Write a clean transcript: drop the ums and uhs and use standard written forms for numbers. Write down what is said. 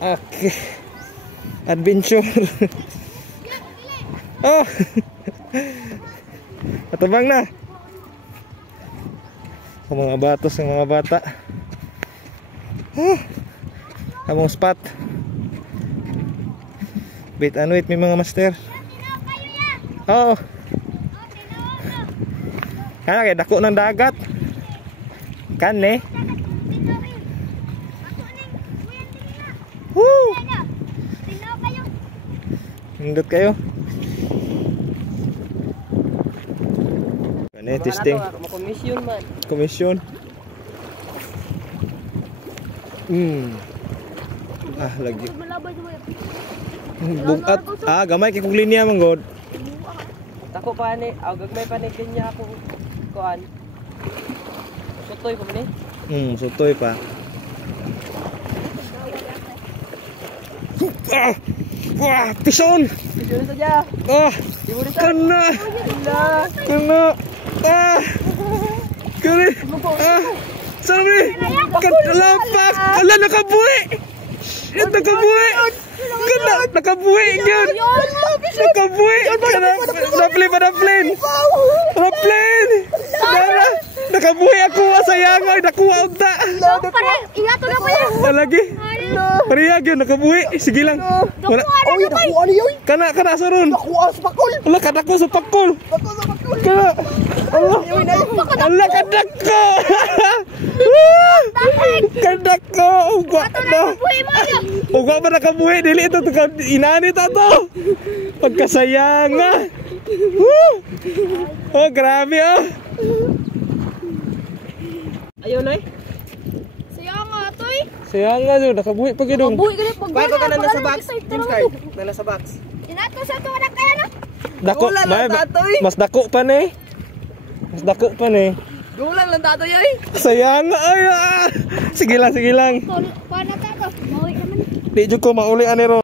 Okay. Adventure. Oh. Atubang na. Sa mga batos ng mga bata. Among spot. Wait and wait, may mga master. Oo. Kana kay dako ng dagat. Kane. Woo! Hindot kayo. Kane testing. Komisyon man. Komisyon. Lagi. Bugat. Gamay kay kog linya manggod. Tako pa ni, gagmay pa ni kanya ako kuan. Sutoy pa ni. Sutoy pa. Pison. Pison saja. Kena. Kena. Kere. Sorry. Lapak. Ala nakabuhi. Nakabuhi. Kena nakabuhi gyud. Nakabuhi. Pada plane. Nakabuhi ako sayangoy nakuha unta. Ingat na po yan. Lagi. Pariya gyud nakabuhi. Sige lang. Wala. Kana saron. Nakuha sa pakol. Wala kadako sa pakol. Kana. Allah kadako. Kadako. Ugwa na. Ugwa ba nakabuhi dili ito inani ta to. Pagkasayanga. Oh grabe oh. Ayaw na Sayanga jud nakabuhi pa gid dong. Paano ka na nasa box? Team card. Na nasa box. Inato sa tuwa na kaya na. Dako, mas dako pa ni. Mas dako pa ni. Gulang lang tato yan. Sayanga ay. Sige lang. Paano tato? Maui naman. Di jud ko mauli ani ro.